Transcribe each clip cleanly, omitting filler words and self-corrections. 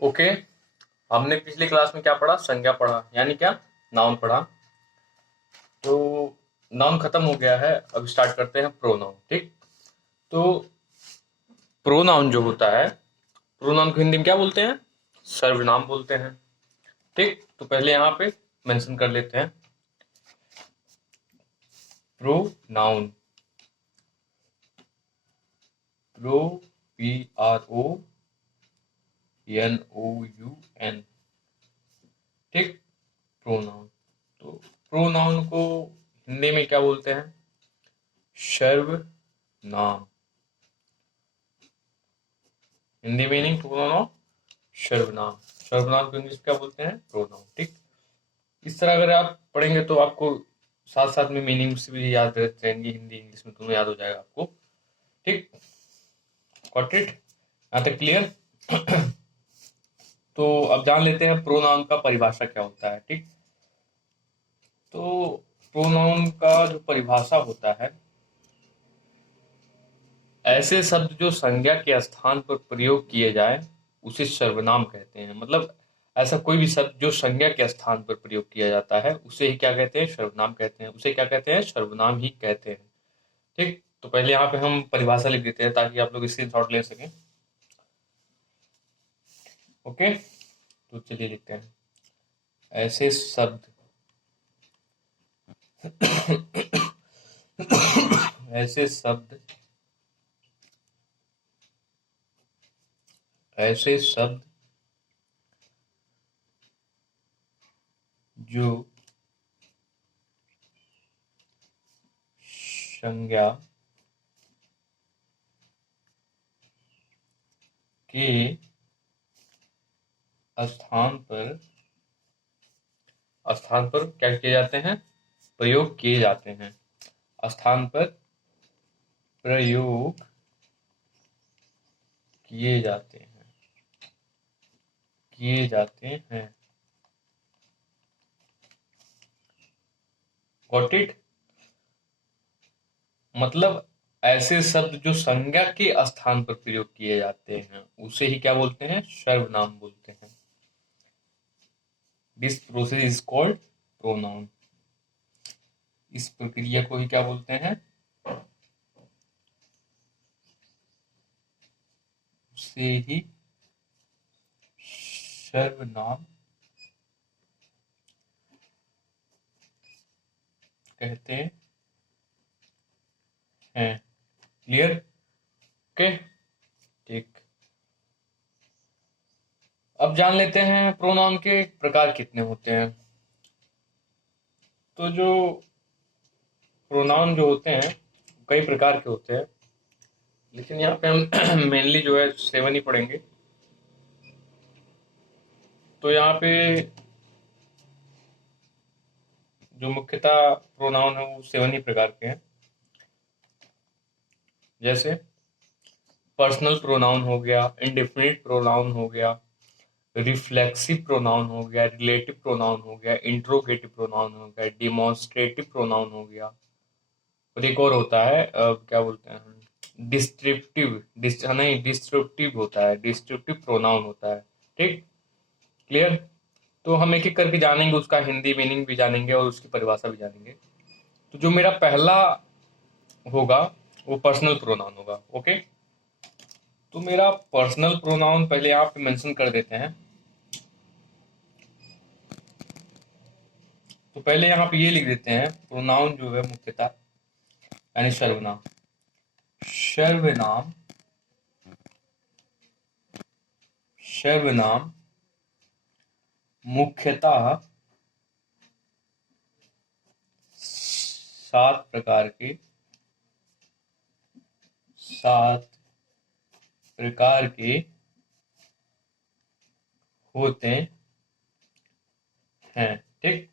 Okay, हमने पिछली class में क्या पढ़ा? संज्ञा पढ़ा, यानी क्या? नाउन पढ़ा। तो नाउन खत्म हो गया है, अब स्टार्ट करते हैं प्रोनाउन। ठीक, तो प्रोनाउन जो होता है, प्रोनाउन को हिंदी में क्या बोलते हैं? सर्वनाम बोलते हैं। ठीक, तो पहले यहाँ पे मेंशन कर लेते हैं प्रोनाउन। Pro, PRONOUN। ठीक, प्रोनाउन। तो प्रोनाउन को हिंदी में क्या बोलते हैं? सर्वनाम। हिंदी मीनिंग प्रोनाउन सर्वनाम। सर्वनाम को इंग्लिश में क्या बोलते हैं? प्रोनाउन। ठीक, इस तरह अगर आप पढ़ेंगे तो आपको साथ साथ में मीनिंग्स भी याद रहते रहेंगी, हिंदी इंग्लिश में दोनों याद हो जाएगा आपको। ठीक, गॉट इट? यहाँ तक क्लियर? तो अब जान लेते हैं प्रोनाउन का परिभाषा क्या होता है। ठीक, तो प्रोनाउन का जो परिभाषा होता है, ऐसे शब्द जो संज्ञा के स्थान पर प्रयोग किए जाए उसे सर्वनाम कहते हैं। मतलब ऐसा कोई भी शब्द जो संज्ञा के स्थान पर प्रयोग किया जाता है उसे ही क्या कहते हैं? सर्वनाम कहते हैं। उसे क्या कहते हैं? सर्वनाम ही कहते हैं। ठीक, तो पहले यहाँ पे हम परिभाषा लिख देते हैं ताकि आप लोग स्क्रीनशॉट ले सकें। ओके, तो चलिए लिखते हैं। ऐसे शब्द ऐसे शब्द ऐसे शब्द जो संज्ञा के स्थान पर क्या किए जाते हैं? प्रयोग किए जाते हैं। स्थान पर प्रयोग किए जाते हैं। Got it? मतलब ऐसे शब्द जो संज्ञा के स्थान पर प्रयोग किए जाते हैं उसे ही क्या बोलते हैं? सर्वनाम बोलते हैं। This process is called pronoun. इस प्रक्रिया को ही क्या बोलते हैं? उसे ही सर्वनाम कहते हैं। क्लियर? ओके, ठीक। अब जान लेते हैं प्रोनाउन के प्रकार कितने होते हैं। तो जो प्रोनाउन जो होते हैं कई प्रकार के होते हैं, लेकिन यहाँ पे हम मेनली जो है 7 ही पढ़ेंगे। तो यहाँ पे जो मुख्यतः प्रोनाउन है वो 7 ही प्रकार के हैं। जैसे पर्सनल प्रोनाउन हो गया, इंडेफिनिट प्रोनाउन हो गया, रिफ्लेक्सिव प्रोनाउन हो गया, रिलेटिव प्रोनाउन हो गया, इंट्रोगेटिव प्रोनाउन हो गया, डिमॉन्स्ट्रेटिव प्रोनाउन हो गया, और एक और होता है क्या बोलते हैं हम, डिस्क्रिप्टिव होता है, डिस्क्रिप्टिव प्रोनाउन होता है। ठीक, क्लियर? तो हम एक एक करके जानेंगे, उसका हिंदी मीनिंग भी जानेंगे और उसकी परिभाषा भी जानेंगे। तो जो मेरा पहला होगा वो पर्सनल प्रोनाउन होगा। ओके, तो मेरा पर्सनल प्रोनाउन पहले यहाँ पे मेंशन कर देते हैं। तो पहले यहाँ पे ये लिख देते हैं, प्रोनाउन जो है मुख्यतः यानी सर्वनाम। सर्वनाम सर्वनाम मुख्यतः 7 प्रकार के होते हैं। ठीक,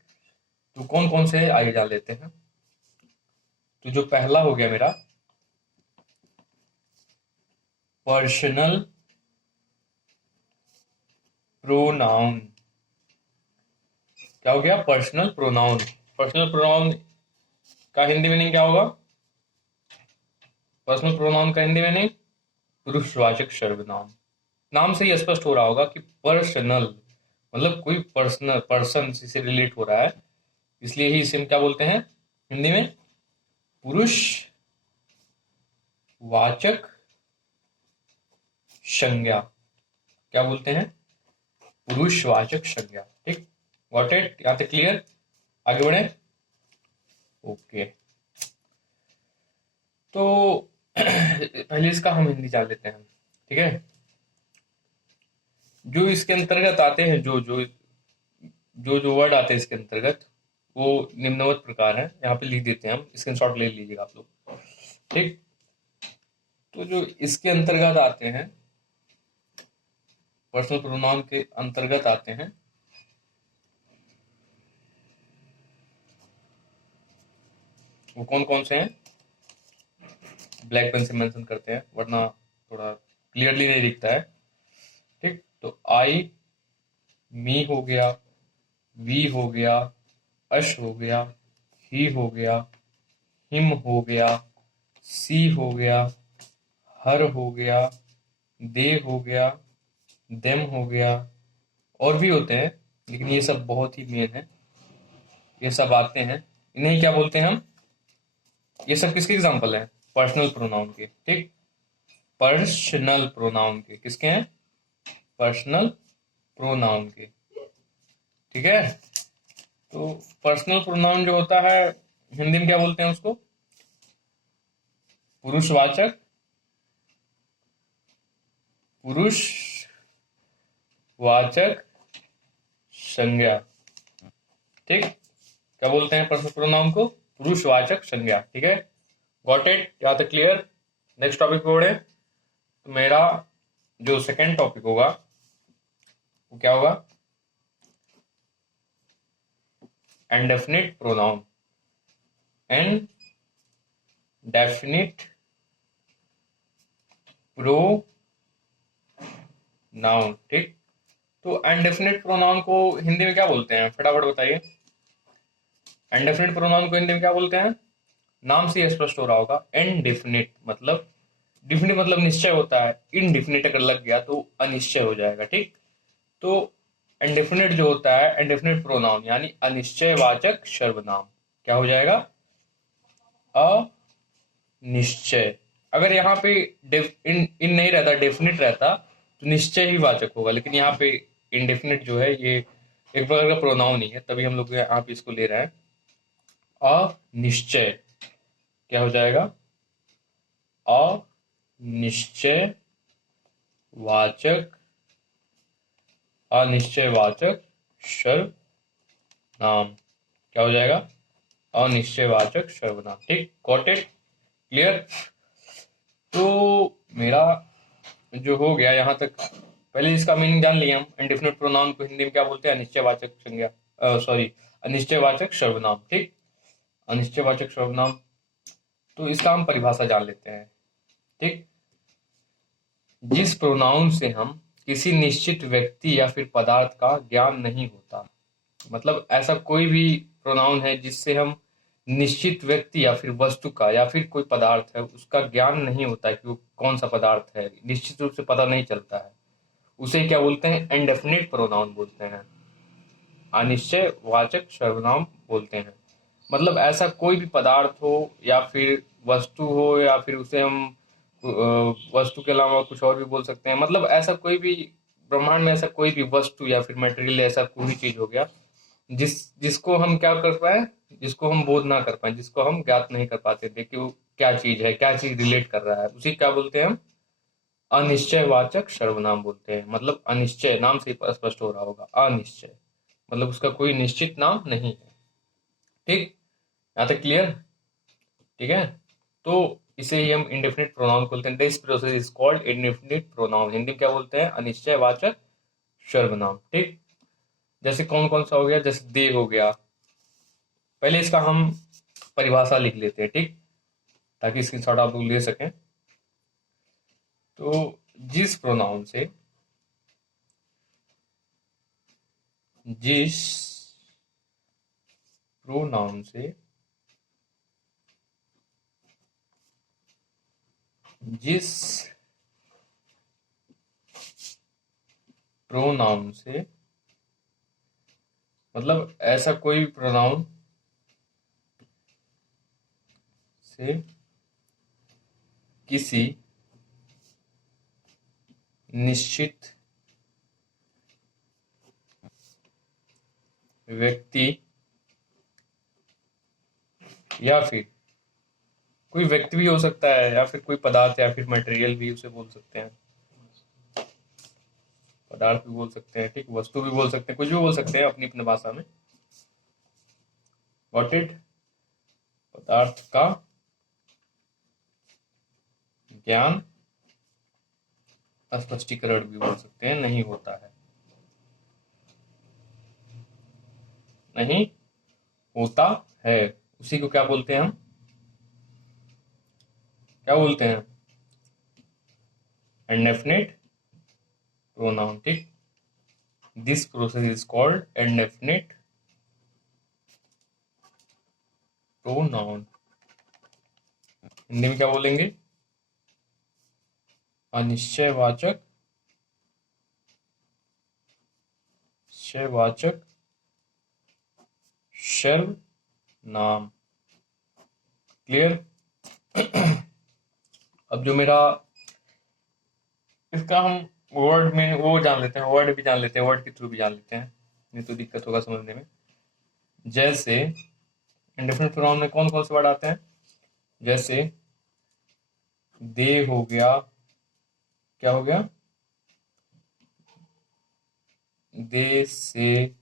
तो कौन कौन से आगे जान लेते हैं। तो जो पहला हो गया मेरा पर्सनल प्रोनाउन। क्या हो गया? Personal pronoun. पर्सनल प्रोनाउन का हिंदी मीनिंग क्या होगा? पर्सनल प्रोनाउन का हिंदी मीनिंग पुरुषवाचक सर्वनाम। नाम से ही स्पष्ट हो रहा होगा कि पर्सनल मतलब कोई पर्सनल पर्सन से रिलेट हो रहा है, इसलिए ही इसे हम क्या बोलते हैं हिंदी में, पुरुषवाचक संज्ञा। क्या बोलते हैं, पुरुषवाचक संज्ञा। ठीक, गॉट इट, यहां तक क्लियर, आगे बढ़े। ओके, तो पहले इसका हम हिंदी जान लेते हैं। ठीक है, जो इसके अंतर्गत आते हैं, जो वर्ड आते हैं इसके अंतर्गत, वो निम्नवत प्रकार है, यहाँ पे लिख देते हैं हम, स्क्रीनशॉट ले लीजिएगा आप लोग। ठीक, तो जो इसके अंतर्गत आते हैं, पर्सनल प्रोनाउन के अंतर्गत आते हैं, वो कौन कौन से हैं, ब्लैक पेन से मेंशन करते हैं वरना थोड़ा क्लियरली नहीं दिखता है। ठीक, तो आई, मी हो गया, वी हो गया, अश हो गया, ही हो गया, हिम हो गया, सी हो गया, हर हो गया, दे हो गया, देम हो गया, और भी होते हैं लेकिन ये सब बहुत ही मेन है, ये सब आते हैं। इन्हें क्या बोलते हैं हम, ये सब किसके एग्जाम्पल हैं, पर्सनल प्रोनाउन के। ठीक, पर्सनल प्रोनाउन के, किसके हैं, पर्सनल प्रोनाउन के। ठीक है, तो पर्सनल प्रोनाउन जो होता है हिंदी में क्या बोलते हैं उसको, पुरुषवाचक, पुरुषवाचक संज्ञा। ठीक, क्या बोलते हैं पर्सनल प्रोनाउन को, पुरुषवाचक संज्ञा। ठीक है, गॉट इट, यहां तक क्लियर। नेक्स्ट टॉपिक पे बढ़े, तो मेरा जो सेकेंड टॉपिक होगा वो क्या होगा, इंडेफिनिट प्रोनाउन, इंडेफिनिट प्रोनाउन। ठीक, तो इंडेफिनिट प्रोनाउन को हिंदी में क्या बोलते हैं, फटाफट बताइए। इंडेफिनिट प्रोनाउन को हिंदी में क्या बोलते हैं, नाम से स्पष्ट हो रहा होगा, इनडिफिनिट मतलब, डिफिनिट मतलब निश्चय होता है, इनडिफिनिट अगर लग गया तो अनिश्चय हो जाएगा। ठीक, तो इंडेफिनिट जो होता है, इंडेफिनिट प्रोनाउन यानी अनिश्चयवाचक सर्वनाम, क्या हो जाएगा, अनिश्चय। अगर यहाँ पे इन नहीं रहता, डेफिनिट रहता तो निश्चय ही वाचक होगा, लेकिन यहाँ पे इंडेफिनिट जो है ये एक प्रकार का प्रोनाउन ही है, तभी हम लोग यहाँ पे इसको ले रहे हैं। अनिश्चय क्या हो जाएगा, अनिश्चय वाचक, अनिश्चयवाचक सर्वनाम, क्या हो जाएगा, अनिश्चयवाचक सर्वनाम। ठीक, गॉट इट, क्लियर। तो मेरा जो हो गया यहाँ तक, पहले इसका मीनिंग जान लिया हम, इंडेफिनिट प्रोनाउन को हिंदी में क्या बोलते हैं, अनिश्चयवाचक संज्ञा, सॉरी अनिश्चयवाचक सर्वनाम। ठीक, अनिश्चयवाचक सर्वनाम, तो इसका हम परिभाषा जान लेते हैं। ठीक, जिस प्रोनाउन से हम किसी निश्चित व्यक्ति या फिर पदार्थ का ज्ञान नहीं होता, मतलब ऐसा कोई भी प्रोनाउन है जिससे हम निश्चित व्यक्ति या फिर वस्तु का या फिर कोई पदार्थ है उसका ज्ञान नहीं होता है कि वो कौन सा पदार्थ है, निश्चित रूप से पता नहीं चलता है, उसे क्या बोलते हैं, इंडेफिनिट प्रोनाउन बोलते हैं, अनिश्चयवाचक सर्वनाम बोलते हैं। मतलब ऐसा कोई भी पदार्थ हो या फिर वस्तु हो या फिर उसे हम वस्तु के अलावा कुछ और भी बोल सकते हैं, मतलब ऐसा कोई भी ब्रह्मांड में ऐसा कोई भी वस्तु या फिर मटेरियल ऐसा कोई भी चीज हो गया जिसको हम क्या कर पाए, जिसको हम बोध ना कर पाए, जिसको हम ज्ञात नहीं कर पाते थे कि वो क्या चीज है, क्या चीज रिलेट कर रहा है, उसी क्या बोलते हैं हम, अनिश्चयवाचक सर्वनाम बोलते हैं। मतलब अनिश्चय, नाम से ही स्पष्ट हो रहा होगा, अनिश्चय मतलब उसका कोई निश्चित नाम नहीं है। ठीक, यहाँ तक क्लियर। ठीक है, तो इसे ही हम इंडेफिनिट प्रोनाउन बोलते हैं। This process is called indefinite pronoun, Hindi में क्या बोलते हैं, अनिश्चयवाचक सर्वनाम। ठीक, जैसे कौन कौन सा हो गया, जैसे दे हो गया, पहले इसका हम परिभाषा लिख लेते हैं। ठीक, ताकि स्क्रीनशॉट आप लोग ले सकें। तो जिस प्रोनाउन से, जिस प्रोनाउन से जिस प्रोनाउन से मतलब ऐसा कोई प्रोनाउन से किसी निश्चित व्यक्ति या फिर कोई व्यक्ति भी हो सकता है या फिर कोई पदार्थ या फिर मटेरियल भी उसे बोल सकते हैं, पदार्थ भी बोल सकते हैं, ठीक, वस्तु भी बोल सकते हैं, कुछ भी बोल सकते हैं अपनी अपनी भाषा में। Got it? पदार्थ का ज्ञान, स्पष्टीकरण भी बोल सकते हैं, नहीं होता है, नहीं होता है, उसी को क्या बोलते हैं हम? क्या बोलते हैं? इंडेफिनिट प्रोनाउन, ठीक। This process is called indefinite pronoun. Hindi में क्या बोलेंगे? अनिश्चयवाचक निश्चयवाचक सर्वनाम। क्लियर? अब जो मेरा इसका हम वर्ड में वो जान लेते हैं, वर्ड भी जान लेते हैं, वर्ड के थ्रू भी जान लेते हैं, नहीं तो दिक्कत होगा समझने में। जैसे इंडेफिनिट प्रोनाउन में कौन कौन से वर्ड आते हैं? जैसे दे हो गया, क्या हो गया? दे से,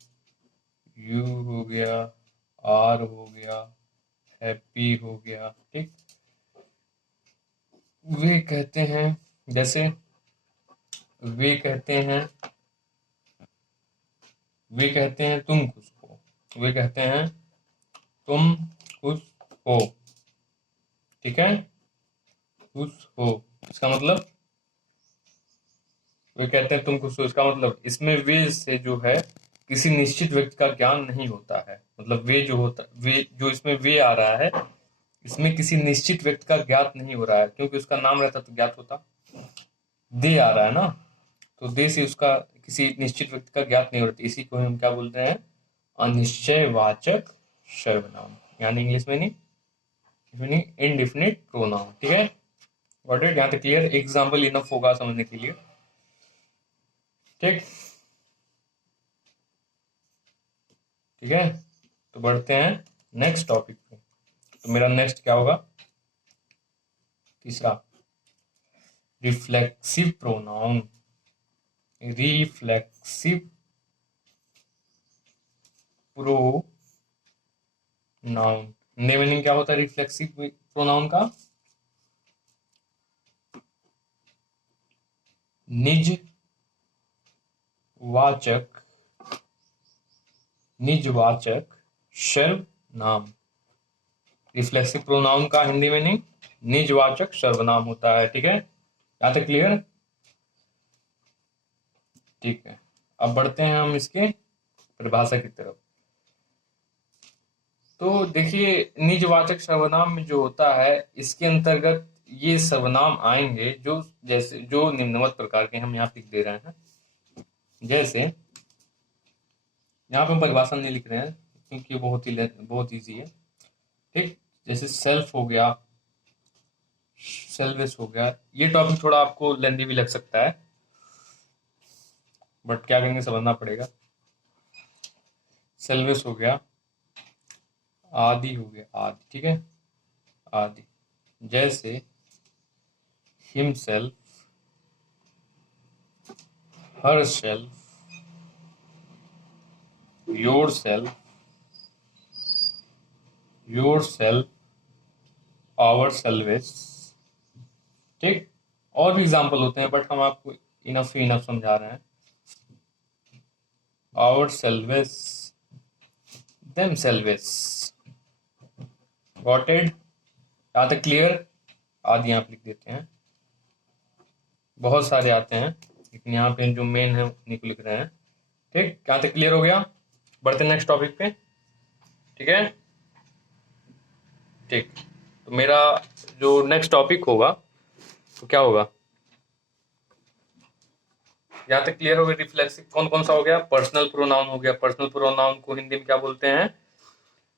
यू हो गया, आर हो गया, हैप्पी हो गया, ठीक। वे कहते हैं, जैसे वे कहते हैं, वे कहते हैं तुम खुश हो, वे कहते हैं तुम खुश हो, ठीक है, खुश हो, इसका मतलब वे कहते हैं तुम खुश हो, इसका मतलब इसमें वे से जो है किसी निश्चित व्यक्ति का ज्ञान नहीं होता है, मतलब वे जो होता, वे जो इसमें वे आ रहा है इसमें किसी निश्चित व्यक्ति का ज्ञात नहीं हो रहा है, क्योंकि उसका नाम रहता तो ज्ञात होता। दे आ रहा है ना, तो दे से उसका किसी निश्चित व्यक्ति का ज्ञात नहीं होता, इसी को हम क्या बोलते हैं? अनिश्चयवाचक सर्वनाम, यानी इंग्लिश में नहीं इनडिफिनिट प्रोनाउन, ठीक है। Got it? यहाँ तक क्लियर? एग्जाम्पल इनफ होगा समझने के लिए, ठीक। ठीक है, तो बढ़ते हैं नेक्स्ट टॉपिक पे। तो मेरा नेक्स्ट क्या होगा? तीसरा, reflexive pronoun. Reflexive pronoun, meaning क्या होता है रिफ्लेक्सिव प्रोनाउन का? निजवाचक, निजवाचक सर्वनाम। रिफ्लेक्सिव प्रोनाउन का हिंदी मीनिंग निजवाचक सर्वनाम होता है, ठीक है। यहाँ तक क्लियर? ठीक है, अब बढ़ते हैं हम इसके परिभाषा की तरफ। तो देखिए, निजवाचक सर्वनाम में जो होता है इसके अंतर्गत ये सर्वनाम आएंगे जो जैसे जो निम्नवत प्रकार के हम यहाँ लिख दे रहे हैं। जैसे यहाँ पे हम परिभाषा नहीं लिख रहे हैं क्योंकि ये बहुत इजी है, ठीक। जैसे सेल्फ हो गया, सेल्वेस हो गया, ये टॉपिक थोड़ा आपको लेंदी भी लग सकता है, बट क्या करेंगे समझना पड़ेगा। सेल्वेस हो गया, आदि हो गया, आदि, ठीक है, आदि। जैसे हिमसेल्फ, herself, yourself, ourselves, ठीक। और भी एग्जाम्पल होते हैं बट हम आपको इनफ ही इनफ समझा रहे हैं। ourselves, themselves, got it? यहाँ तक क्लियर? आदि यहाँ पे लिख देते हैं, बहुत सारे आते हैं लेकिन यहाँ पे जो मेन है उन्हीं को लिख रहे हैं, ठीक। यहाँ तक क्लियर हो गया? बढ़ते नेक्स्ट टॉपिक पे, ठीक है, ठीक। तो मेरा जो नेक्स्ट टॉपिक होगा तो क्या होगा? यहाँ तक क्लियर हो गया। रिफ्लेक्सिव कौन कौन सा हो गया? पर्सनल प्रोनाउन हो गया। पर्सनल प्रोनाउन को हिंदी में क्या बोलते हैं?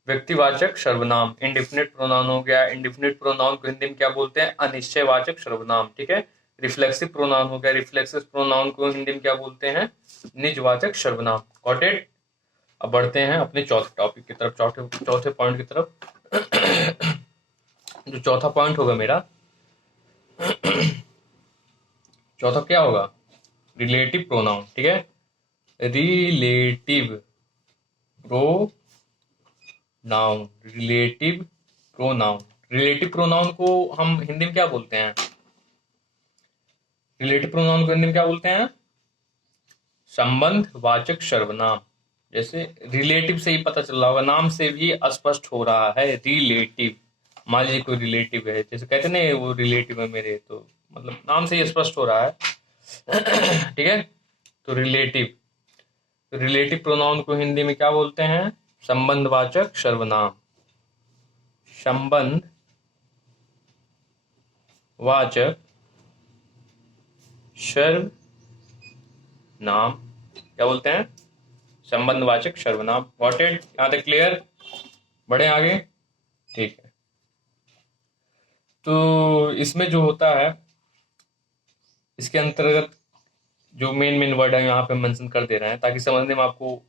व्यक्तिवाचक सर्वनाम। इंडिफिनिट प्रोनाउन हो गया। इंडिफिनिट प्रोनाउन को हिंदी में क्या बोलते हैं? अनिश्चयवाचक सर्वनाम। ठीक है। रिफ्लेक्सिव प्रोनाउन हो गया। रिफ्लेक्सिव प्रोनाउन को हिंदी में क्या बोलते हैं? निजवाचक सर्वनाम। Got it? अब बढ़ते हैं अपने चौथे टॉपिक की तरफ, चौथे पॉइंट की तरफ। जो चौथा पॉइंट होगा मेरा, चौथा क्या होगा? Relative pronoun. ठीक है। Relative pronoun. Relative pronoun. Relative pronoun को हम हिंदी में क्या बोलते हैं? रिलेटिव प्रोनाउन को हिंदी में क्या बोलते हैं? संबंधवाचक सर्वनाम। जैसे रिलेटिव से ही पता चल रहा होगा, नाम से भी स्पष्ट हो रहा है। रिलेटिव, मान लीजिए कोई रिलेटिव है, जैसे कहते ना वो रिलेटिव है मेरे, तो मतलब नाम से ही स्पष्ट हो रहा है। ठीक है। तो रिलेटिव, रिलेटिव प्रोनाउन को हिंदी में क्या बोलते हैं? संबंधवाचक सर्वनाम। संबंधवाचक सर्वनाम क्या बोलते हैं? संबंधवाचक सर्वनाम। Got it? यहां तक क्लियर? बढ़े आगे। ठीक है। तो इसमें जो होता है, इसके अंतर्गत जो मेन वर्ड है यहाँ पे मेंशन कर दे रहे हैं ताकि समझने में आपको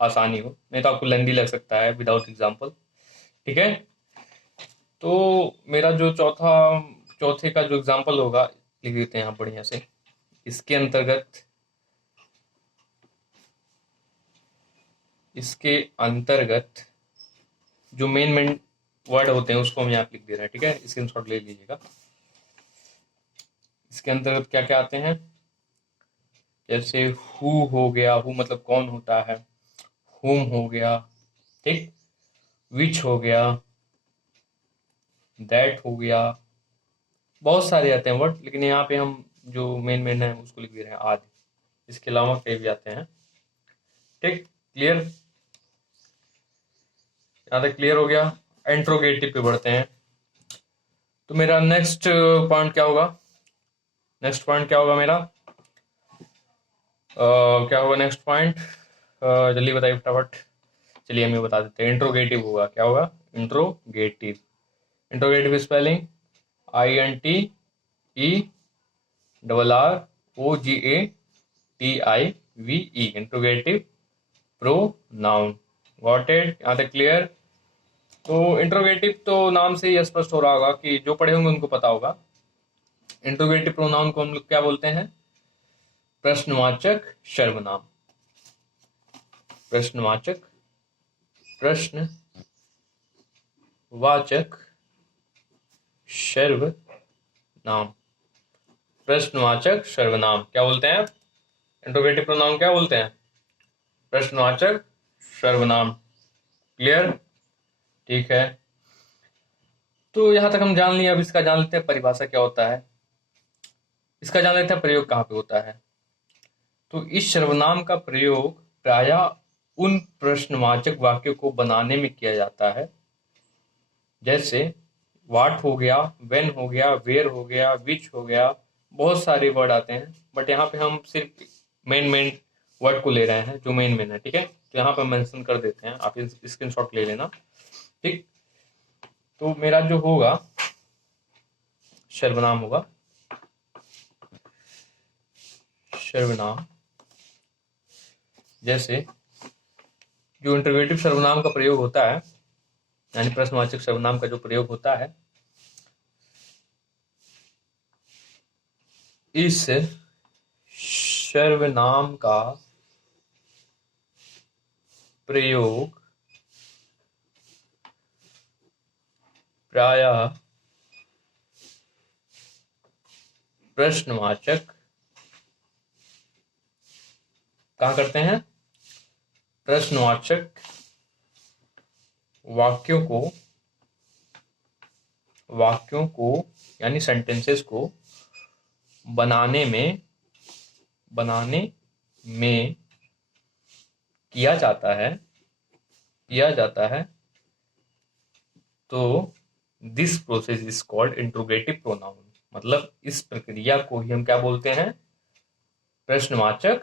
आसानी हो, नहीं तो आपको लेंदी लग सकता है विदाउट एग्जाम्पल। ठीक है। तो मेरा जो चौथे का जो एग्जाम्पल होगा लिख देते हैं यहाँ बढ़िया से। इसके अंतर्गत जो मेन वर्ड होते हैं उसको हम यहाँ लिख दे रहे हैं। ठीक है। स्क्रीनशॉट ले लीजिएगा। इसके अंतर्गत क्या क्या आते हैं? जैसे हु हो गया, हु मतलब कौन होता है। हुम हो गया, ठीक। विच हो गया, दैट हो गया, बहुत सारे आते हैं वर्ड, लेकिन यहाँ पे हम जो मेन है उसको लिख दे रहे हैं आदि। इसके अलावा कई भी आते हैं। ठीक, क्लियर? यहाँ तक क्लियर हो गया। इंट्रोगेटिव पे बढ़ते हैं। तो मेरा नेक्स्ट पॉइंट क्या होगा? नेक्स्ट पॉइंट क्या होगा मेरा? क्या होगा नेक्स्ट पॉइंट? जल्दी बताइए फटाफट। चलिए हम ये बता देते हैं। इंट्रोगेटिव होगा। क्या होगा? Interrogative. Interrogative spelling INTERROGATIVE। Interrogative pronoun. Got it? यहाँ तक क्लियर? तो इंट्रोगेटिव तो नाम से ही स्पष्ट हो रहा होगा कि जो पढ़े होंगे उनको पता होगा। इंट्रोगेटिव प्रोनाउन को हम लोग क्या बोलते हैं? प्रश्नवाचक सर्वनाम। प्रश्नवाचक सर्वनाम। प्रश्नवाचक सर्वनाम क्या बोलते हैं? इंट्रोगेटिव प्रोनाउन क्या बोलते हैं? प्रश्नवाचक सर्वनाम। क्लियर? ठीक है। तो यहां तक हम जान लिए। अब इसका जान लेते हैं परिभाषा क्या होता है। इसका जान लेते हैं प्रयोग कहाँ पे होता है। तो इस सर्वनाम का प्रयोग प्रायः उन प्रश्नवाचक वाक्यों को बनाने में किया जाता है, जैसे वाट हो गया, वेन हो गया, वेयर हो गया, विच हो गया, बहुत सारे वर्ड आते हैं, बट यहाँ पे हम सिर्फ मेन वर्ड को ले रहे हैं जो मेन है। ठीक है। तो यहाँ पे मेंशन कर देते हैं, आप स्क्रीनशॉट ले लेना। ठीक। तो मेरा जो होगा सर्वनाम होगा, सर्वनाम जैसे जो इंटरोगेटिव सर्वनाम का प्रयोग होता है, यानी प्रश्नवाचक सर्वनाम का जो प्रयोग होता है, इस सर्वनाम का प्रयोग प्रायः प्रश्नवाचक कहाँ करते हैं? प्रश्नवाचक वाक्यों को यानी सेंटेंसेस को बनाने में किया जाता है। तो this process is called interrogative pronoun. मतलब इस प्रक्रिया को ही हम क्या बोलते हैं? प्रश्नवाचक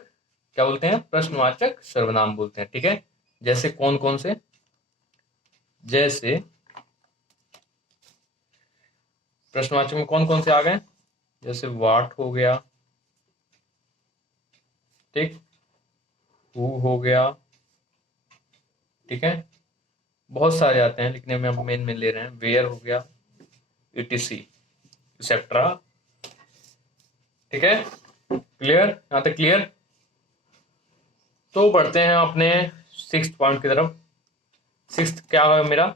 क्या बोलते हैं, प्रश्नवाचक सर्वनाम बोलते हैं। ठीक है, जैसे कौन कौन से, जैसे प्रश्नवाचक में कौन कौन से आ गए, जैसे वाट हो गया, ठीक, हु हो गया, ठीक है, बहुत सारे आते हैं, लिखने में हम मेन में ले रहे हैं, वेयर हो गया, etc एक्सेट्रा। ठीक है, क्लियर, यहां तक क्लियर। तो बढ़ते हैं अपने सिक्स्थ पॉइंट की तरफ। सिक्स्थ क्या है मेरा,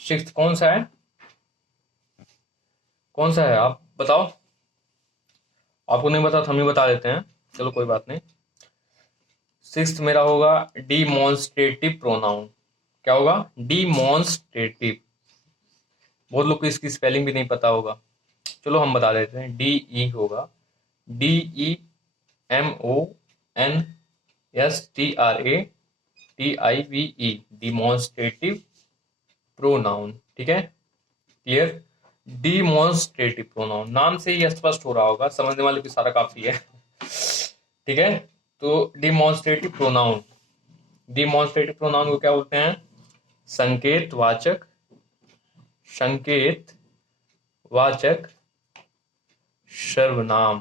सिक्स्थ कौन सा है, कौन सा है आप बताओ, आपको नहीं बता तो हम ही बता देते हैं, चलो कोई बात नहीं। सिक्स्थ मेरा होगा डिमॉन्स्ट्रेटिव प्रोनाउन। क्या होगा, डिमॉन्स्ट्रेटिव। बहुत लोग को इसकी स्पेलिंग भी नहीं पता होगा, चलो हम बता देते हैं। डी ई होगा, DEMONSTRATIVE, डिमॉन्स्ट्रेटिव प्रोनाउन। ठीक है, क्लियर। डिमॉन्स्ट्रेटिव प्रोनाउन नाम से ही स्पष्ट हो रहा होगा, समझने वाले की सारा काफी है। ठीक है, तो डिमॉन्स्ट्रेटिव प्रोनाउन, डिमॉन्स्ट्रेटिव प्रोनाउन को क्या बोलते हैं, संकेत वाचक, संकेत वाचक सर्वनाम।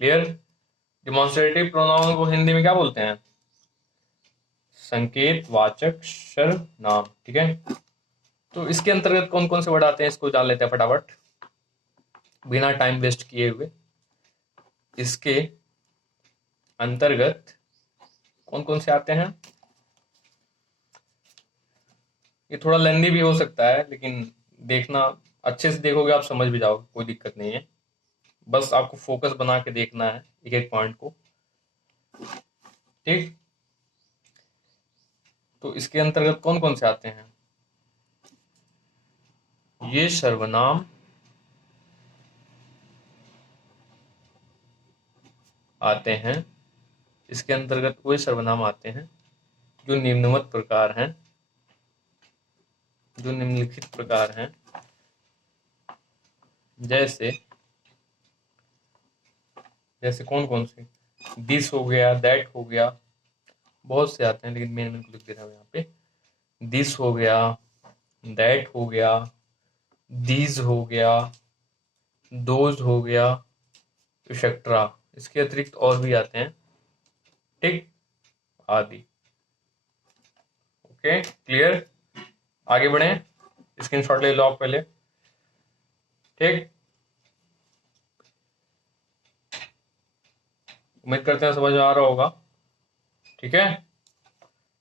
क्लियर, डिमॉन्स्ट्रेटिव प्रोनाउन को हिंदी में क्या बोलते हैं, संकेत वाचक सर्वनाम। ठीक है, तो इसके अंतर्गत कौन कौन से वर्ड आते हैं इसको जान लेते हैं फटाफट, बिना टाइम वेस्ट किए हुए। इसके अंतर्गत कौन कौन से आते हैं, ये थोड़ा लेंदी भी हो सकता है, लेकिन देखना, अच्छे से देखोगे आप समझ भी जाओगे, कोई दिक्कत नहीं है, बस आपको फोकस बना के देखना है एक एक पॉइंट को। ठीक, तो इसके अंतर्गत कौन कौन से आते हैं, ये सर्वनाम आते हैं, इसके अंतर्गत वे सर्वनाम आते हैं जो निम्नवत प्रकार हैं, जो निम्नलिखित प्रकार हैं, जैसे जैसे कौन कौन से, दिस हो गया, दैट हो गया, बहुत से आते हैं, लेकिन मेन मेन को लिख दे रहा हूं यहाँ पे। दिस हो गया, दैट हो गया, दीज हो गया, दोज हो गया, एक्सेट्रा। इसके अतिरिक्त और भी आते हैं, ठीक, आदि। ओके, क्लियर, आगे बढ़े, स्क्रीनशॉट ले लो आप पहले। ठीक, उम्मीद करते हैं समझ में आ रहा होगा। ठीक है,